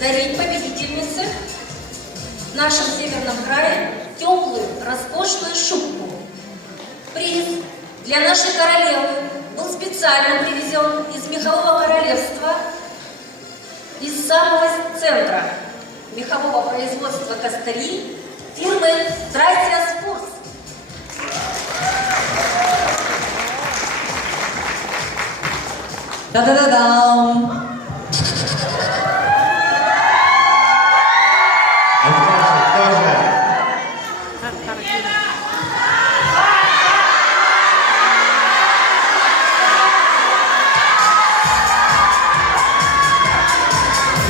Дарить победительнице в нашем северном крае теплую, роскошную шубку. Приз для нашей королевы был специально привезен из мехового королевства, из самого центра мехового производства Костари, фирмы Трасиас Фурс. Да-да-да-дам!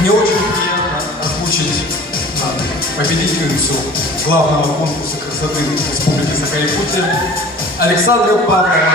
Мне очень приятно озвучить победительницу главного конкурса красоты Республики Саха-Якутия Александру Павловну.